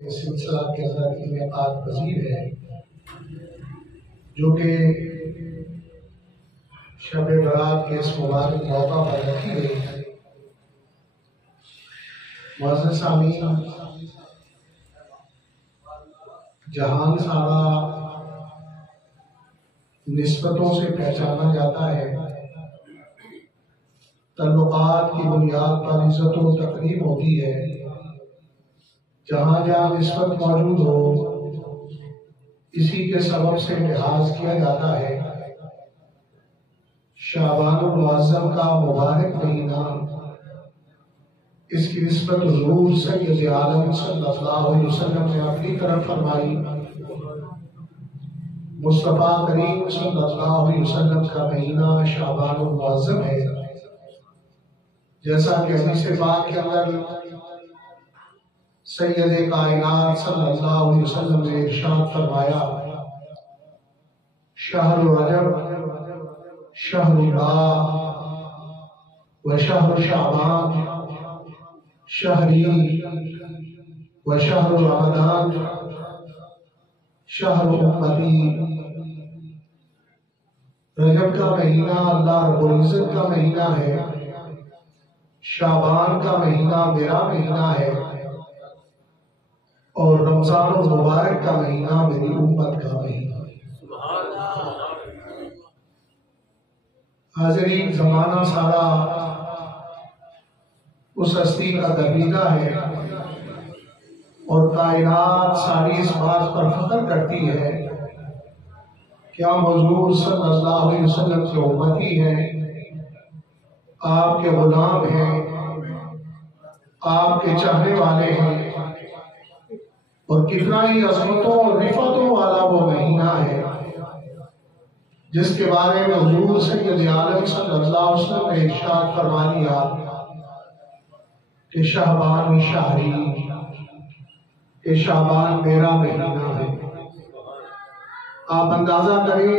اس سلسلہ کے اندر انعقاد پذیر ہے جو کہ شب برات کے اس مبارک موقع پر رکھی گئی ہے۔ معزز سامعین، جہان سارا نسبتوں سے پہچانا جاتا ہے، تعلقات کی بنیاد پر عزت و تکریم ہوتی ہے۔ جہاں جہاں نسبت موجود ہو اسی کے سبب سے لحاظ کیا جاتا ہے۔ شعبان المعظم کا مبارک مہینہ، اس کی نسبت حضور سید عالم صلی اللہ علیہ وسلم نے اپنی طرف فرمائی۔ مصطفیٰ کریم صلی اللہ علیہ وسلم کا مہینہ شعبان المعظم ہے، جیسا کہ حدیث پاک کے اندر سید کائنات صلی اللہ علیہ وسلم نے ارشاد فرمایا: شہر رجب شہر اللہ و شہر شعبان شہری و شہر رمضان شہر امتی۔ رجب کا مہینہ اللہ رب العزت کا مہینہ ہے، شعبان کا مہینہ میرا مہینہ ہے، اور رمضان المبارک کا مہینہ میری امت کا مہینہ ہے۔ حاضرین، زمانہ سارا اس ہستی کا گردیدہ ہے اور کائنات ساری اس بات پر فخر کرتی ہے کہ ہم حضور صلی اللہ علیہ وسلم کے امتی ہیں، آپ کے غلام ہیں، آپ کے چاہنے والے ہیں، اور کتنا ہی عظمتوں اور رفعتوں والا وہ مہینہ ہے جس کے بارے میں حضور سید عالم صلی اللہ علیہ وسلم نے ارشاد فرما دیا کہ شعبان شہری، کہ شعبان میرا مہینہ ہے۔ آپ اندازہ کریں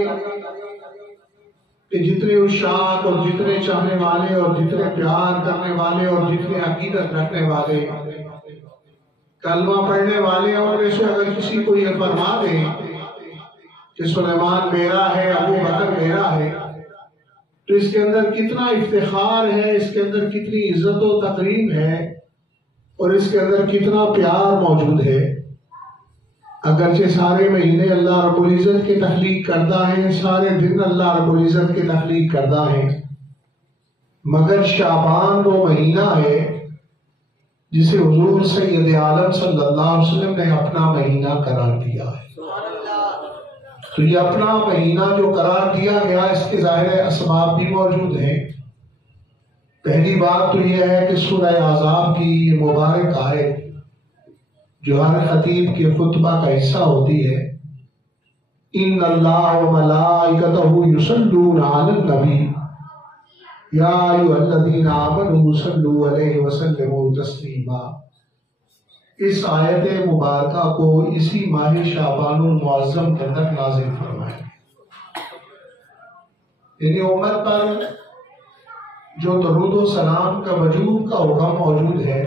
کہ جتنے عشاق اور جتنے چاہنے والے اور جتنے پیار کرنے والے اور جتنے عقیدت رکھنے والے، کلمہ پڑھنے والے، اور میں سے اگر کسی کو یہ فرما دے کہ سلیمان میرا ہے، ابو بکر میرا ہے، تو اس کے اندر کتنا افتخار ہے، اس کے اندر کتنی عزت و تکریم ہے، اور اس کے اندر کتنا پیار موجود ہے۔ اگرچہ سارے مہینے اللہ رب العزت کے تخلیق کردہ ہیں، سارے دن اللہ رب العزت کے تخلیق کردہ ہیں، مگر شعبان وہ مہینہ ہے جسے حضور سید عالم صلی اللہ علیہ وسلم نے اپنا مہینہ قرار دیا ہے۔ تو یہ اپنا مہینہ جو قرار دیا گیا، اس کے ظاہر اسباب بھی موجود ہیں۔ پہلی بات تو یہ ہے کہ سورہ احزاب کی یہ مبارک آیت جو ہر خطیب کے خطبہ کا حصہ ہوتی ہے، ان اللہ و ملائکتہ یصلون علی النبی یا ایھا الذین آمنوا صلوا علیہ وسلموا تسلیما، اس آیت مبارکہ کو اسی ماہ شعبان المعظم کے اندر نازل فرمایا۔ یعنی امت پر جو درود و سلام کا وجوب کا حکم موجود ہے،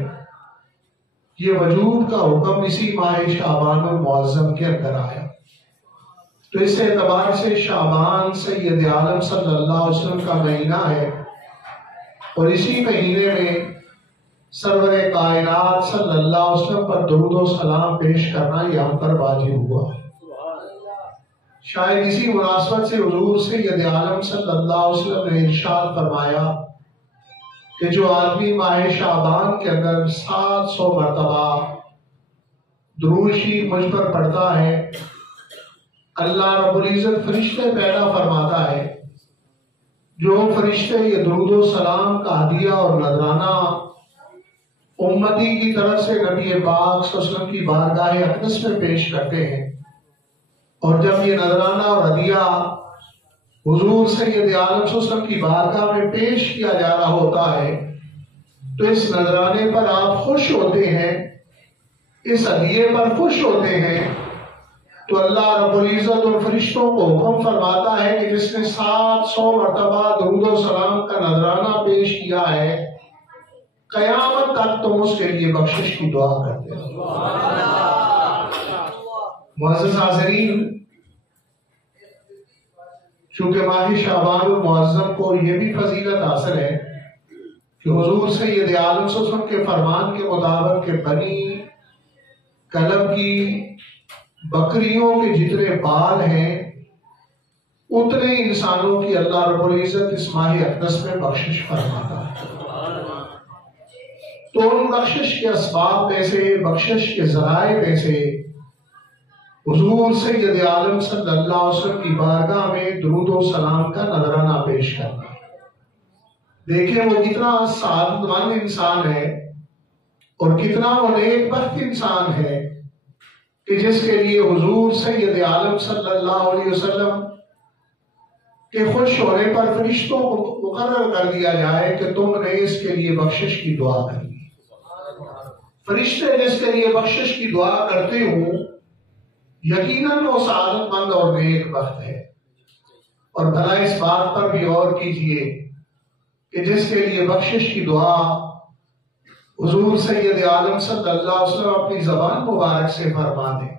یہ وجوب کا حکم اسی ماہ شعبان المعظم کے اندر آیا۔ تو اس اعتبار سے شعبان سید عالم صلی اللہ علیہ وسلم کا مہینہ ہے، اور اسی مہینے میں سرور کائنات صلی اللہ علیہ وسلم پر درود و سلام پیش کرنا یہ ہم پر واجب ہوا ہے۔ شاید اسی مناسبت سے حضور سید عالم صلی اللہ علیہ وسلم نے ارشاد فرمایا کہ جو آدمی ماہ شعبان کے اندر 700 مرتبہ درود شریف مجھ پر پڑھتا ہے، اللہ رب العزت فرشتے پیدا فرماتا ہے، جو فرشتے یہ درود و سلام کا ہدیہ اور نذرانہ امتی کی طرف سے نبی پاک صلی اللہ علیہ وسلم کی بارگاہ اقدس میں پیش کرتے ہیں، اور جب یہ نذرانہ اور ہدیہ حضور سید عالم صلی اللہ علیہ وسلم کی بارگاہ میں پیش کیا جا رہا ہوتا ہے، تو اس نذرانے پر آپ خوش ہوتے ہیں، اس ہدیے پر خوش ہوتے ہیں، تو اللہ رب العزت اور فرشتوں کو حکم فرماتا ہے کہ جس نے 700 مرتبہ درود و سلام کا نذرانہ پیش کیا ہے، قیامت تک تم اس کے لیے بخشش کی دعا کرتے ہیں۔ معزز حاضرین، چونکہ ماہ شعبان المعظم کو یہ بھی فضیلت حاصل ہے کہ حضور سید عالم صلی اللہ علیہ وسلم کے فرمان کے مطابق کہ بنی کلب کی بکریوں کے جتنے بال ہیں اتنے انسانوں کی اللہ رب العزت اس ماہ اقدس میں بخشش فرماتا ہے۔ تو ان بخشش کے اسباب میں سے، بخشش کے ذرائع میں سے حضور سید عالم صلی اللہ علیہ وسلم کی بارگاہ میں درود و سلام کا نذرانہ پیش کرنا۔ دیکھیں وہ کتنا سعادت مند انسان ہے اور کتنا وہ نیک بخت انسان ہے کہ جس کے لیے حضور سید عالم صلی اللہ علیہ وسلم کے خوش ہونے پر فرشتوں کو مقرر کر دیا جائے کہ تم نے اس کے لیے بخشش کی دعا کرنی۔ فرشتے جس کے لیے بخشش کی دعا کرتے ہوں یقیناً وہ سعادت مند اور نیک بخت ہے۔ اور بھلا اس بات پر بھی غور کیجئے کہ جس کے لیے بخشش کی دعا حضور سید عالم صلی اللہ علیہ وسلم اپنی زبان مبارک سے فرما دیں،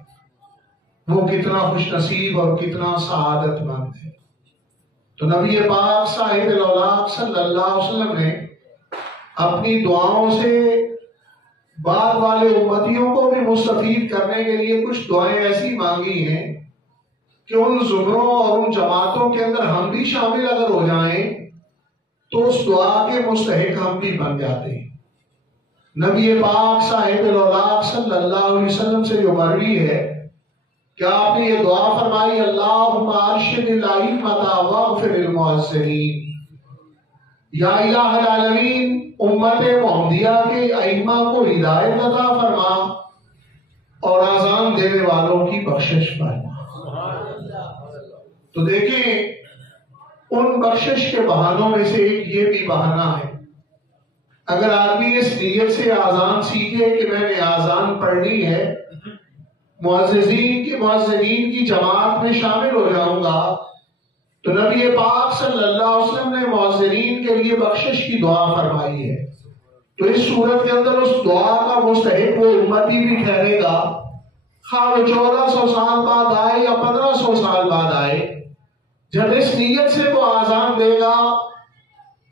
وہ کتنا خوش نصیب اور کتنا سعادت مند ہے۔ تو نبی پاک صاحب الاولاق صلی اللہ علیہ وسلم نے اپنی دعاؤں سے بعد والے امتیوں کو بھی مستفید کرنے کے لیے کچھ دعائیں ایسی مانگی ہیں کہ ان زمروں اور ان جماعتوں کے اندر ہم بھی شامل اگر ہو جائیں تو اس دعا کے مستحق ہم بھی بن جاتے ہیں۔ نبی پاک صاحب الاولاق صلی اللہ علیہ وسلم سے جو مروی ہے کہ آپ نے یہ دعا فرمائی، اللہم ارشد الائمۃ واغفر للمؤذنین، یا الہ العالمین امت محمدیہ کے ائمہ کو ہدایت عطا فرما اور اذان دینے والوں کی بخشش فرما۔ تو دیکھیں ان بخشش کے بہانوں میں سے ایک یہ بھی بہانہ ہے، اگر آدمی اس نیت سے اذان سیکھے کہ میں نے اذان پڑھنی ہے، مؤذنین کی جماعت میں شامل ہو جاؤں گا، تو نبی پاک صلی اللہ علیہ وسلم نے مؤذنین کے لیے بخشش کی دعا فرمائی ہے۔ تو اس صورت کے اندر اس دعا کا مستحق وہ امتی بھی ٹھہرے گا، خواہ وہ 1400 سال بعد آئے یا 1500 سال بعد آئے، جب اس نیت سے وہ اذان دے گا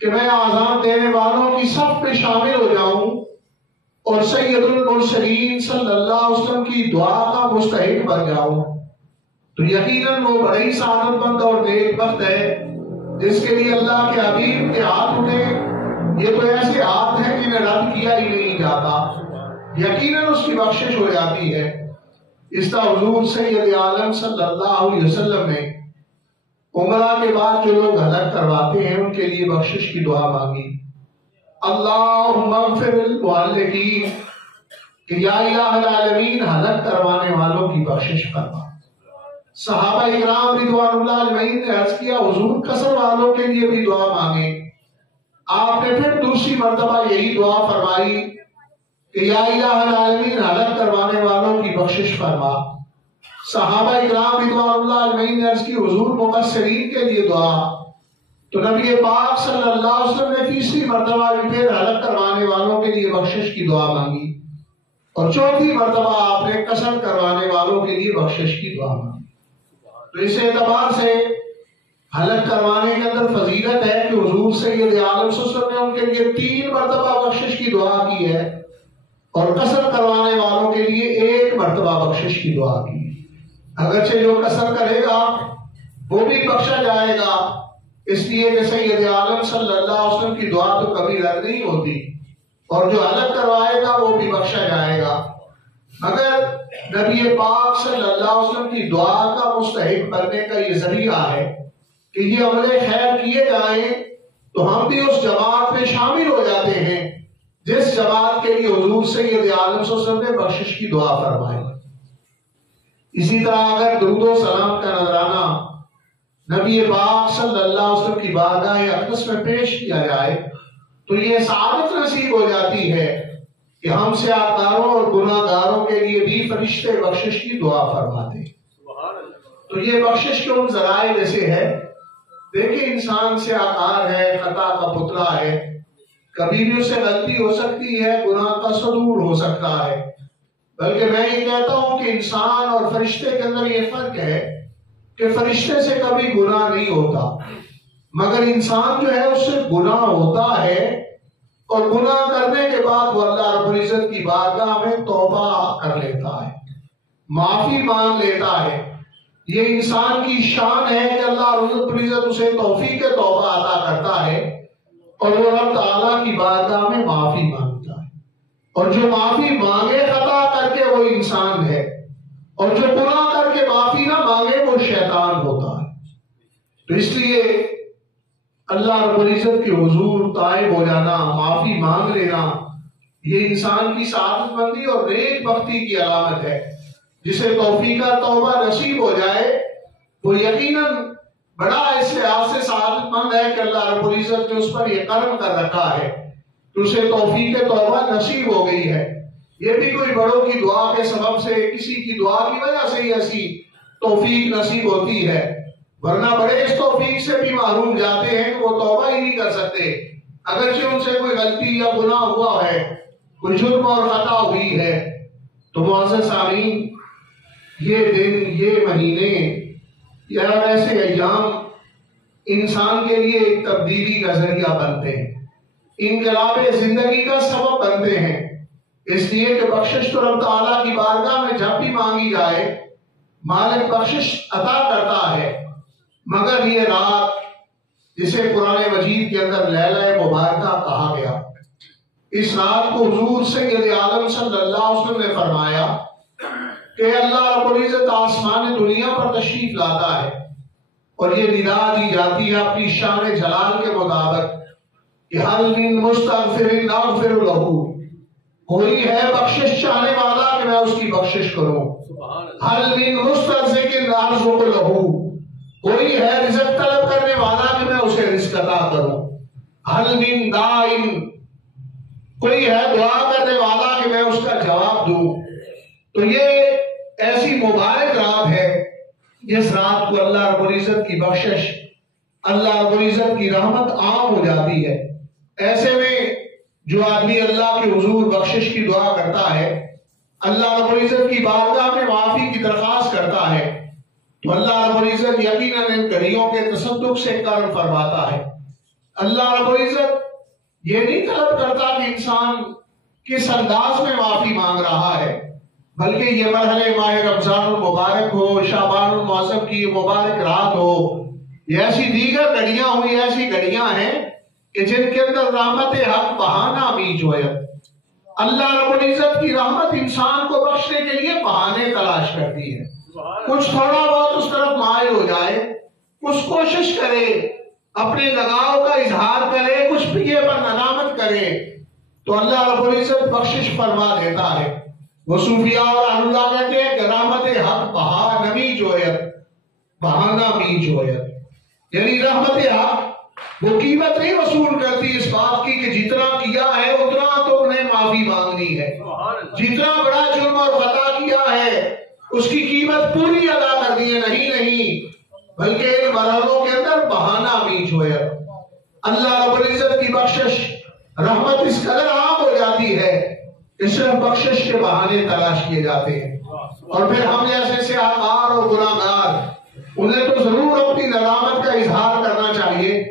کہ میں اذان دینے والوں کی صف میں شامل ہو جاؤں اور سید المرسلین صلی اللہ علیہ وسلم کی دعا کا مستحق بن جاؤں، تو یقیناً وہ بڑے ہی سعادت مند اور نیک بخت ہے جس کے لیے اللہ کے حبیب کے ہاتھ اٹھے۔ یہ تو ایسے ہاتھ ہیں جنہیں رد کیا ہی نہیں جاتا، یقیناً اس کی بخشش ہو جاتی ہے۔ اس طرح حضور سید عالم صلی اللہ علیہ وسلم نے عمرہ کے بعد جو لوگ ہلاک کرواتے ہیں ان کے لیے بخشش کی دعا مانگی، اللہم اغفر للمعلقین، کہ یا الہ العالمین ہلاک کروانے والوں کی بخشش فرما۔ صحابہ اکرام رضوان اللہ اجمعین نے عرض کیا حضور قصر والوں کے لیے بھی دعا مانگے، آپ نے پھر دوسری مرتبہ یہی دعا فرمائی کہ یا الہ العالمین ہلاک کروانے والوں کی بخشش فرما۔ صحابہ اکرام رضوان اللہ اجمعین نے عرض کی حضور مقصرین کے لیے دعا، تو نبی پاک صلی اللہ علیہ وسلم نے تیسری مرتبہ بھی پھر ہلاک کروانے والوں کے لیے بخشش کی دعا مانگی، اور چوتھی مرتبہ آپ نے قصر کروانے والوں کے لیے بخشش کی دعا مانگی۔ تو اس اعتبار سے ہلاک کروانے کے اندر فضیلت ہے کہ حضور سید عالم صلی اللہ علیہ وسلم نے ان کے لیے 3 مرتبہ بخشش کی دعا کی ہے اور قصر کروانے والوں کے لیے 1 مرتبہ بخشش کی دعا کی ہے۔ اگرچہ جو قصر کرے گا وہ بھی بخشا جائے گا، اس لیے کہ سید عالم صلی اللہ علیہ وسلم کی دعا تو کبھی رد نہیں ہوتی، اور جو ہلاک کروائے گا وہ بھی بخشا جائے گا۔ مگر نبی پاک صلی اللہ علیہ وسلم کی دعا کا مستحق بننے کا یہ ذریعہ ہے کہ یہ عمل خیر کیے جائیں تو ہم بھی اس جماعت میں شامل ہو جاتے ہیں جس جماعت کے لیے حضور سید عالم صلی اللہ علیہ وسلم نے بخشش کی دعا فرمائی۔ اسی طرح اگر درود و سلام کا نذرانہ نبی پاک صلی اللہ علیہ وسلم کی بارگاہ اقدس میں پیش کیا جائے تو یہ سعادت نصیب ہو جاتی ہے کہ ہم سیاہکاروں اور گناہ گاروں کے لیے بھی فرشتے بخشش کی دعا فرماتے ہیں۔ تو یہ بخشش کے ان ذرائع میں سے ہے۔ دیکھیں انسان سیاہکار ہے، خطا کا پتلا ہے، کبھی بھی اسے غلطی ہو سکتی ہے، گناہ کا صدور ہو سکتا ہے، بلکہ میں یہ کہتا ہوں کہ انسان اور فرشتے کے اندر یہ فرق ہے کہ فرشتے سے کبھی گناہ نہیں ہوتا، مگر انسان جو ہے اس سے گناہ ہوتا ہے، اور گناہ کرنے کے بعد وہ اللہ رب العزت کی بارگاہ میں توبہ کر لیتا ہے، معافی مانگ لیتا ہے۔ یہ انسان کی شان ہے کہ اللہ رب العزت اسے توفیق توبہ عطا کرتا ہے اور وہ رب تعالیٰ کی بارگاہ میں معافی مانگتا ہے، اور جو معافی مانگے خطا کر کے وہ انسان ہے، اور جو گناہ کر کے معافی نہ مانگے وہ شیطان ہوتا ہے۔ تو اس لیے اللہ رب العزت کے حضور تائب ہو جانا، معافی مانگ لینا، یہ انسان کی سعادت مندی اور نیک بختی کی علامت ہے۔ جسے توفیق توبہ نصیب ہو جائے وہ یقیناً بڑا اس لحاظ سے سعادت مند ہے کہ اللہ رب العزت نے اس پر یہ کرم کر رکھا ہے کہ اسے توفیق توبہ نصیب ہو گئی ہے۔ یہ بھی کوئی بڑوں کی دعا کے سبب سے، کسی کی دعا کی وجہ سے ہی ایسی توفیق نصیب ہوتی ہے، ورنہ بڑے اس توفیق سے بھی محروم جاتے ہیں کہ وہ توبہ ہی نہیں کر سکتے، اگرچہ ان سے کوئی غلطی یا گناہ ہوا ہے، کوئی جرم اور خطا ہوئی ہے۔ تو معزز سامعین، یہ دن، یہ مہینے یا ایسے ایام انسان کے لیے ایک تبدیلی کا ذریعہ بنتے ہیں، انقلاب زندگی کا سبب بنتے ہیں، اس لیے کہ بخشش تو رب تعالیٰ کی بارگاہ میں جب بھی مانگی جائے مالک بخشش عطا کرتا ہے، مگر یہ رات جسے قرآن مجید کے اندر لیلہ مبارکہ کہا گیا، اس رات کو حضور سید عالم صلی اللہ علیہ وسلم نے فرمایا کہ اللہ رب العزت آسمان دنیا پر تشریف لاتا ہے اور یہ ندا دی جاتی ہے اپنی شان جلال کے مطابق کہ حل من مستغفر اغفر لہ، کوئی ہے بخشش چاہنے والا کہ میں اس کی بخشش کروں، حل من مسترزق ارزق لہ، کوئی ہے رزق طلب کرنے والا کہ میں اسے رزق عطا کروں، حل من داعٍ، کوئی ہے دعا کرنے والا کہ میں اس کا جواب دوں۔ تو یہ ایسی مبارک رات ہے جس رات کو اللہ رب العزت کی بخشش، اللہ رب العزت کی رحمت عام ہو جاتی ہے۔ ایسے میں جو آدمی اللہ کے حضور بخشش کی دعا کرتا ہے، اللہ رب العزت کی بارگاہ میں معافی کی درخواست کرتا ہے، تو اللہ رب العزت یقیناً ان گھڑیوں کے تصدق سے کرم فرماتا ہے۔ اللہ رب العزت یہ نہیں طلب کرتا کہ انسان کس انداز میں معافی مانگ رہا ہے، بلکہ یہ مرحلے ماہ رمضان المبارک ہو، شعبان المعظم کی مبارک رات ہو، یہ ایسی دیگر گھڑیاں ہوئی، ایسی گھڑیاں ہیں کہ جن کے اندر رحمت حق بہانہ بیج ہوئے۔ اللہ رب العزت کی رحمت انسان کو بخشنے کے لیے بہانے تلاش کرتی ہے، کچھ تھوڑا بہت اس طرف مائل ہو جائے، کچھ کوشش کرے، اپنے لگاؤ کا اظہار کرے، کچھ پیے پر ندامت کرے، تو اللہ رب العزت بخشش فرما دیتا ہے۔ وہ صوفیاء اور اللہ کہتے ہیں کہ رحمت حق بہا نمی جویت بہانہ می جویت، یعنی رحمت حق وہ قیمت نہیں وصول کرتی اس بات کی کہ جتنا کیا ہے اتنا تو انہیں معافی مانگنی ہے، جتنا بڑا جرم اور خطا کیا ہے اس کی قیمت پوری ادا کر دی ہے، نہیں، بلکہ ان مرحلوں کے اندر بہانہ بیچ ہوئے۔ اللہ رب العزت کی بخشش رحمت اس قدر عام ہو جاتی ہے کہ صرف بخشش کے بہانے تلاش کیے جاتے ہیں، اور پھر ہم جیسے سیاہکار اور گناہگار انہیں تو ضرور اپنی ندامت کا اظہار کرنا چاہیے،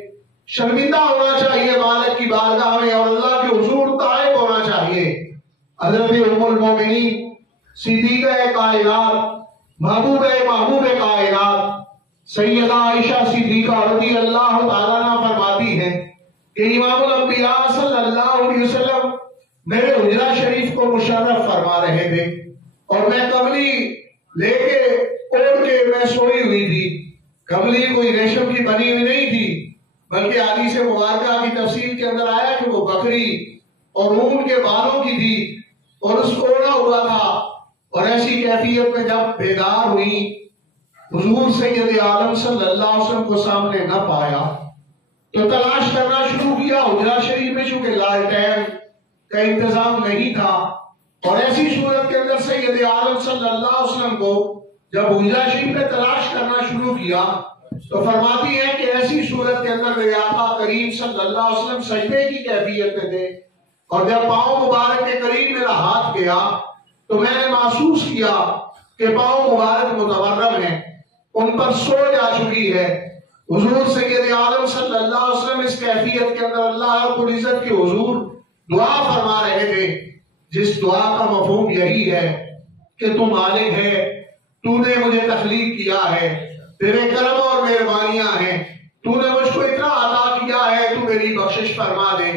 شرمندہ ہونا چاہیے مالک کی بارگاہ میں، اور اللہ کے حضور تائب ہونا چاہیے۔ حضرت ام المومنین صدیقہ کائنات، محبوب کائنات سیدہ عائشہ صدیقہ رضی اللہ تعالیٰ عنہ فرماتی ہیں کہ امام الانبیاء صلی اللہ علیہ وسلم میرے حجرہ شریف کو مشرف فرما رہے تھے، اور میں کملی لے کے اوڑھ کے میں سوئی ہوئی تھی۔ کملی کوئی ریشم کی بنی ہوئی نہیں تھی، بلکہ حدیث مبارکہ کی تفصیل کے اندر آیا کہ وہ بکری اور اونٹ کے بالوں کی تھی، اور اس کو اوڑھا ہوا تھا۔ اور ایسی کیفیت میں جب بیدار ہوئی، حضور سید عالم صلی اللہ علیہ وسلم کو سامنے نہ پایا تو تلاش کرنا شروع کیا حجرہ شریف میں، چونکہ لالٹین کا انتظام نہیں تھا، اور ایسی صورت کے اندر سید عالم صلی اللہ علیہ وسلم کو جب حجرہ شریف میں تلاش کرنا شروع کیا تو فرماتی ہے کہ ایسی صورت کے اندر میرے آقا کریم صلی اللہ علیہ وسلم سجدے کی کیفیت میں تھے، اور جب پاؤں مبارک کے قریب میرا ہاتھ گیا تو میں نے محسوس کیا کے پاؤں مبارک متورم ہیں، ان پر سو جا چکی ہے۔ حضور سید عالم صلی اللہ علیہ وسلم اس کیفیت کے اندر اللہ رب العزت کے حضور دعا فرما رہے تھے، جس دعا کا مفہوم یہی ہے کہ تو مالک ہے، تو نے مجھے تخلیق کیا ہے، تیرے کرم اور مہربانیاں ہیں، تو نے مجھ کو اتنا عطا کیا ہے، تو میری بخشش فرما دے۔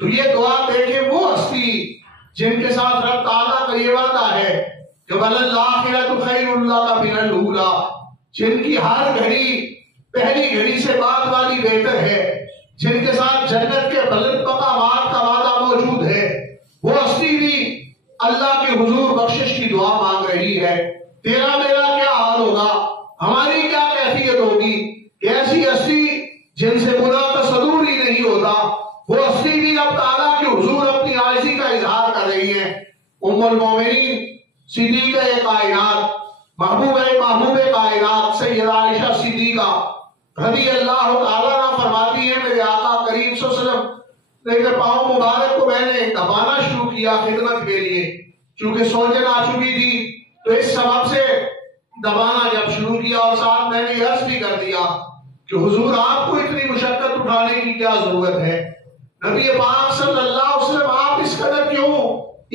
تو یہ دعا دیکھیں وہ ہستی جن کے ساتھ رب تعالیٰ کا یہ وعدہ ہے کہ وَلَلْآخِرَةُ خَيْرٌ لَكَ مِنَ الْأُولَىٰ، جن کی ہر گھڑی پہلی گھڑی سے بعد والی بہتر ہے، جن کے ساتھ جنت کے بلند مقامات کا وعدہ موجود ہے، وہ ہستی بھی اللہ کے حضور بخشش کی دعا مانگ رہی ہے۔ تیرا میرا کیا حال ہوگا، ہماری کیا کیفیت ہوگی کہ ایسی ہستی جن سے گناہ کا صدور ہی نہیں ہوتا، وہ ہستی بھی رب تعالیٰ کے حضور اپنی عاجزی کا اظہار کر رہی ہے۔ ام المومنین صدیقہ کائنات، محبوب کائنات سیدہ عائشہ صدیقہ رضی اللہ تعالیٰ عنہ فرماتی ہے، میرے آقا کریم صلی اللہ علیہ وسلم کے پاؤں مبارک کو میں نے دبانا شروع کیا خدمت کے لیے، چونکہ سوجن آ چکی تھی، تو اس سبب سے دبانا جب شروع کیا، اور ساتھ میں نے یہ عرض بھی کر دیا کہ حضور آپ کو اتنی مشقت اٹھانے کی کیا ضرورت ہے؟ نبی پاک صلی اللہ علیہ وسلم آپ اس قدر کیوں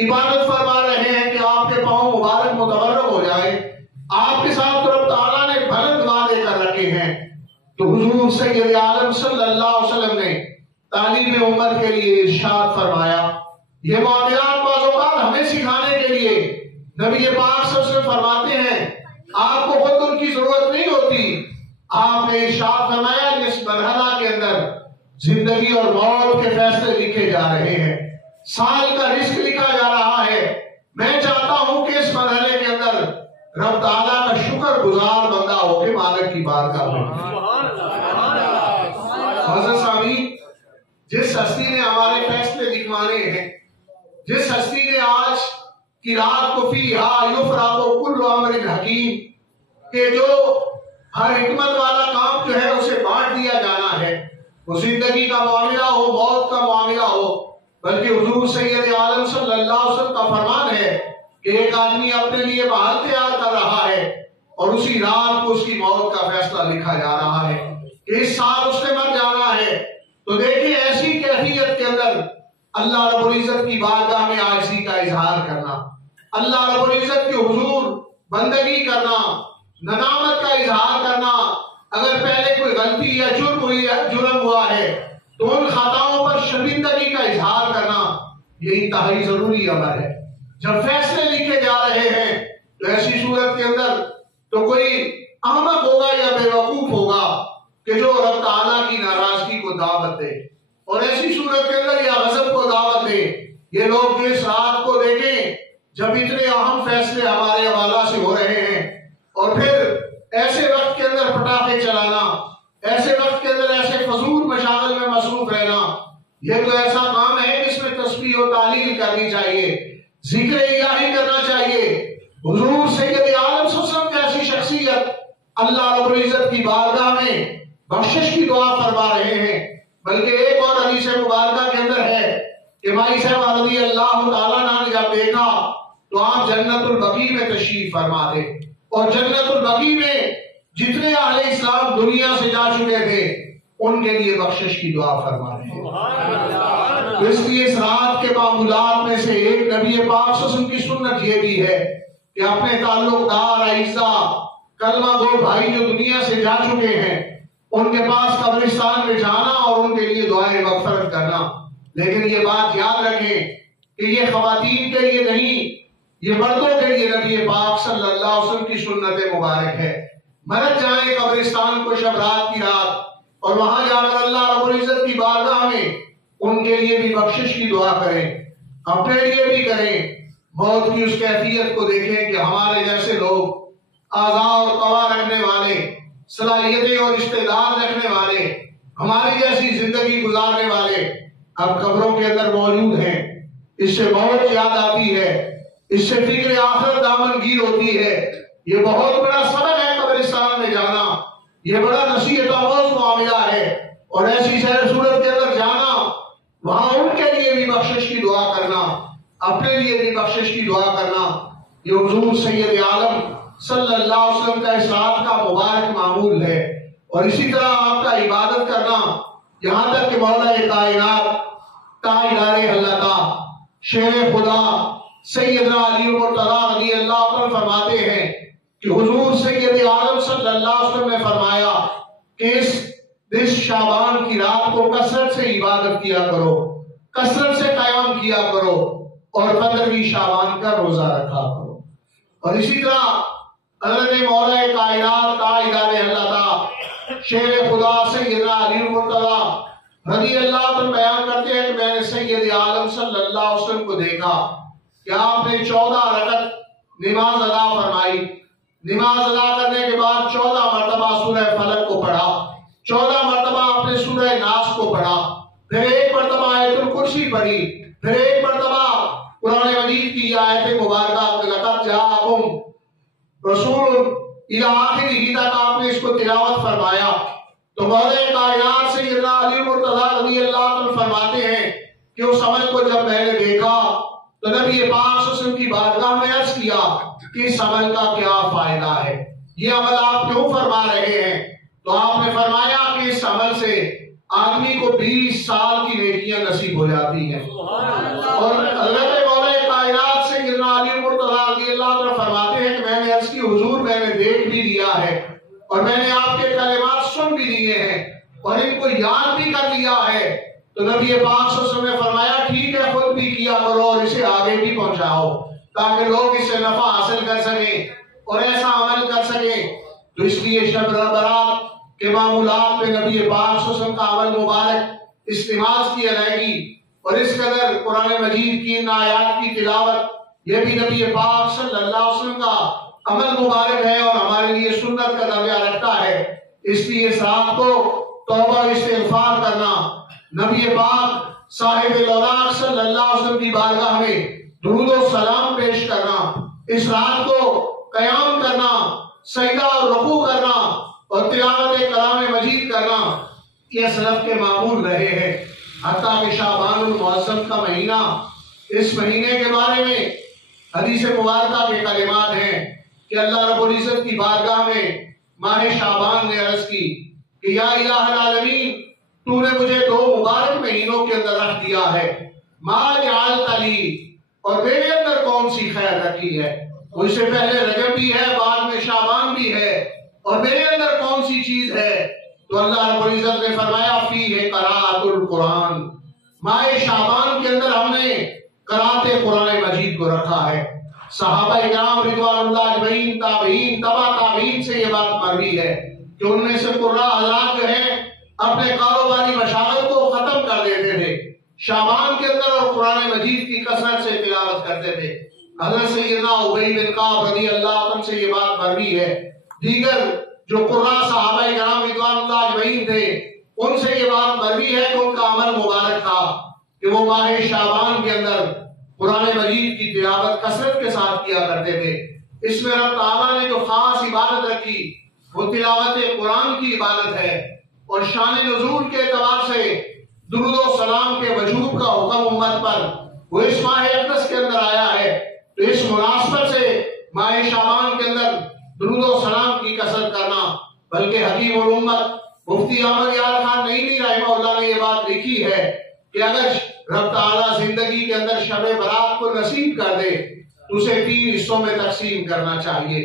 عبادت فرما رہے ہیں کہ آپ کے پاؤں مبارک متورم ہو جائے؟ آپ کے ساتھ رب تعالیٰ نے بلند وعدے کر رکھے ہیں۔ تو حضور سید عالم صلی اللہ علیہ وسلم نے تعلیم امت کے لیے ارشاد فرمایا، یہ معاملات بعض اوقات ہمیں سکھانے کے لیے نبی پاک صلی اللہ علیہ وسلم فرماتے ہیں، آپ کو خود ان کی ضرورت نہیں ہوتی۔ آپ نے ارشاد فرمایا جس مرحلہ کے اندر زندگی اور موت کے فیصلے لکھے جا رہے ہیں، سال کا رزق لکھا جا رہا ہے، میں چاہتا ہوں کہ اس مرحلے کے اندر رب تعالیٰ کا شکر گزار بندہ ہو کے مالک کی بارگاہ میں۔ حضرت سامعین، جس ہستی نے ہمارے فیصلے لکھوانے ہیں، جس ہستی نے آج کی رات کو فیہا یفرق کل امر حکیم کہ جو ہر حکمت والا کام جو ہے اسے بانٹ دیا جانا ہے، وہ زندگی کا معاملہ ہو، موت کا معاملہ ہو، بلکہ حضور سید عالم صلی اللہ علیہ وسلم کا فرمان ہے کہ ایک آدمی اپنے لیے محل تیار کر رہا ہے اور اسی رات کو اس کی موت کا فیصلہ لکھا جا رہا ہے کہ اس سال اس نے مر جانا ہے۔ تو دیکھیں ایسی کیفیت کے اندر اللہ رب العزت کی بارگاہ میں عاجزی کا اظہار کرنا، اللہ رب العزت کے حضور بندگی کرنا، ندامت کا اظہار کرنا، اگر پہلے کوئی غلطی یا جرم ہوا ہے تو ان خطاؤں پر شرمندگی کا اظہار کرنا، یہ انتہائی ضروری عمل ہے۔ جب فیصلے لکھے جا رہے ہیں تو ایسی صورت کے اندر تو کوئی احمق ہوگا یا بے وقوف ہوگا کہ جو رب تعالیٰ کی ناراضگی کو دعوت دے، اور ایسی صورت کے اندر یا غضب کو دعوت دے۔ یہ لوگ جو اس رات کو دیکھیں جب اتنے اہم فیصلے ہمارے حوالہ سے ہو رہے ہیں، اور پھر ایسے وقت کے اندر پٹاخے چلانا، ایسے وقت کے اندر ایسے فضول مشاغل میں مصروف رہنا، یہ تو ایسا کام ہے جس میں تسبیح و تعلیل کرنی چاہیے، ذکر الہی کرنا چاہیے۔ حضور سید عالم صلی اللہ علیہ وسلم کی ایسی شخصیت اللہ رب العزت کی بارگاہ میں بخشش کی دعا فرما رہے ہیں، بلکہ ایک اور حدیث مبارکہ کے اندر ہے کہ مائی صاحب رضی اللہ تعالیٰ عنہ نے جب دیکھا تو آپ جنت البقیع میں تشریف فرما تھے، اور جنت البقیع میں جتنے اہل اسلام دنیا سے جا چکے تھے ان کے لیے بخشش کی دعا فرما رہے ہیں۔ تو اس لیے اس رات کے معمولات میں سے ایک نبی پاک صلی اللہ علیہ وسلم کی سنت یہ بھی ہے کہ اپنے تعلق دار اعزاء کلمہ گو بھائی جو دنیا سے جا چکے ہیں ان کے پاس قبرستان میں جانا اور ان کے لیے دعائیں مغفرت کرنا۔ لیکن یہ بات یاد رکھیں کہ یہ خواتین کے لیے نہیں، یہ مردوں کے لیے نبی پاک صلی اللہ علیہ وسلم کی سنت مبارک ہے۔ مرد جائیں قبرستان کو شب رات کی رات اور وہاں جا کر اللہ رب العزت کی بارگاہ میں ان کے لیے بھی بخشش کی دعا کریں، اپنے لیے بھی کریں۔ موت کی اس کیفیت کو دیکھیں کہ ہمارے جیسے لوگ اعضاء اور قوا رکھنے والے، صلاحیتیں اور استعداد رکھنے والے، ہماری جیسی زندگی گزارنے والے اب قبروں کے اندر موجود ہیں۔ اس سے موت یاد آتی ہے، اس سے فکر آخرت دامن گیر ہوتی ہے۔ یہ بہت بڑا سبب ہے قبرستان میں جانا، یہ بڑا نصیحت آموز معاملہ ہے، اور ایسی سیر صورت کے اندر جانا، وہاں ان کے لیے بھی بخشش کی دعا کرنا، اپنے لیے بھی بخشش کی دعا کرنا، یہ حضور سید عالم صلی اللہ علیہ وسلم کا اس رات کا مبارک معمول ہے، اور اسی طرح آپ کا عبادت کرنا، یہاں تک کہ مولا کائنات تاجدار حلقہ شیر خدا سیدنا علی المرتضی رضی اللہ عنہ فرماتے ہیں کہ حضور سید عالم صلی اللہ علیہ وسلم نے فرمایا کہ اس شعبان کی رات کو کثرت سے عبادت کیا کرو، کثرت سے قیام کیا کرو، اور 15ویں شعبان کا روزہ رکھا کرو۔ اور اسی طرح حضرت مولا کائنات تاجدار حلقہ شیر خدا سیدنا علی المرتضی رضی اللہ عنہ بیان کرتے ہیں کہ میں نے سید عالم صلی اللہ علیہ وسلم کو دیکھا کہ آپ نے 14 رکعت نماز ادا فرمائی، نماز ادا کرنے کے بعد 14 مرتبہ سورہ فلق کو پڑھا، 14 مرتبہ آپ نے سورہ ناس کو پڑھا، پھر ایک مرتبہ آیت الکرسی پڑھی، پھر ایک مرتبہ قرآن مجید کی آیت مبارکہ لقد جاءکم رسول الی آخرہ تک آپ نے اس کو تلاوت فرمایا۔ تو مولا کائنات سیدنا علی مرتضی رضی اللہ عنہ فرماتے ہیں کہ اس عمل کو جب میں نے دیکھا تو نبی پاک صلی اللہ علیہ وسلم کی بارگاہ میں عرض کیا کہ اس عمل کا کیا فائدہ ہے، یہ عمل آپ کیوں فرما رہے ہیں؟ تو آپ نے فرمایا کہ اس عمل سے آدمی کو 20 سال کی نیکیاں نصیب ہو جاتی ہیں۔ اور حضرت مولا کائنات سیدنا علی مرتضی رضی اللہ عنہ فرماتے ہیں کہ میں نے عرض کی حضور میں نے دیکھ بھی لیا ہے، اور میں نے آپ کے کلمات سن بھی لیے ہیں، اور ان کو یاد بھی کر لیا ہے۔ تو نبی پاک صلی اللہ علیہ وسلم نے فرمایا ٹھیک ہے، خود بھی کیا کرو اور اسے آگے بھی پہنچاؤ تاکہ لوگ اس سے نفع حاصل کر سکیں اور ایسا عمل کر سکیں۔ تو اس لیے شب برات کے معمولات میں نبی پاک صلی اللہ علیہ وسلم کا عمل مبارک اس نماز کی ادائیگی اور اس قدر قرآن مجید کی ان آیات کی تلاوت، یہ بھی نبی پاک صلی اللہ علیہ وسلم کا عمل مبارک ہے اور ہمارے لیے سنت کا درجہ رکھتا ہے۔ اس لیے اس رات کو توبہ استغفار کرنا، نبی پاک صاحب الاوراق صلی اللہ علیہ وسلم کی بارگاہ میں درود و سلام پیش کرنا، اس رات کو قیام کرنا، سجدہ اور رکوع کرنا اور تلاوت کلام مجید کرنا، یہ سلف کے معمول رہے ہیں۔ حتیٰ کہ شعبان المعظم کا مہینہ، اس مہینے کے بارے میں حدیث مبارکہ کے کلمات ہیں کہ اللہ رب العزت کی بارگاہ میں ماہ شعبان نے عرض کی کہ یا الہ العالمین، تو نے مجھے 2 مبارک مہینوں کے اندر رکھ دیا ہے، ما جعلت لی، اور میرے اندر کون سی خیر رکھی ہے؟ اس سے پہلے رجب بھی ہے، بعد میں شعبان بھی ہے، اور میرے اندر کون سی چیز ہے؟ تو اللہ رب العزت نے فرمایا فیہ قراءۃ القرآن، ماہ شعبان کے اندر ہم نے قرأت قرآن مجید کو رکھا ہے۔ صحابہ کرام رضوان اللہ اجمعین، تابعین، تبع تابعین سے یہ بات مروی ہے کہ ان میں سے قراء حضرات جو ہیں اپنے کاروباری مشاغل کو ختم کر دیتے تھے، شعبان کے اندر اور قرآن مجید کی کثرت سے تلاوت کرتے تھے۔ حضرت سیدنا ابی بن کعب رضی اللہ عنہ سے یہ بات مروی ہے، دیگر جو قراء صحابہ کرام رضوان اللہ اجمعین تھے ان سے یہ بات مروی ہے کہ ان کا عمل مبارک تھا کہ وہ ماہ شعبان کے اندر قرآن مجید کی تلاوت کثرت کے ساتھ کیا کرتے تھے۔ اس میں رب تعالیٰ نے جو خاص عبادت رکھی وہ تلاوت قرآن کی عبادت ہے، اور شان نزول کے اعتبار سے درود و سلام کے وجوب کا حکم امت پر وہ اس ماہ اقدس کے اندر آیا ہے۔ تو اس مناسبت سے ماہ شعبان کے اندر درود و سلام کی کثرت کرنا، بلکہ حکیم الامت مفتی احمد یار خان نعیمی رحمہ اللہ نے یہ بات لکھی ہے کہ اگر رب تعالیٰ زندگی کے اندر شب برات کو نصیب کر دے تو اسے 3 حصوں میں تقسیم کرنا چاہیے۔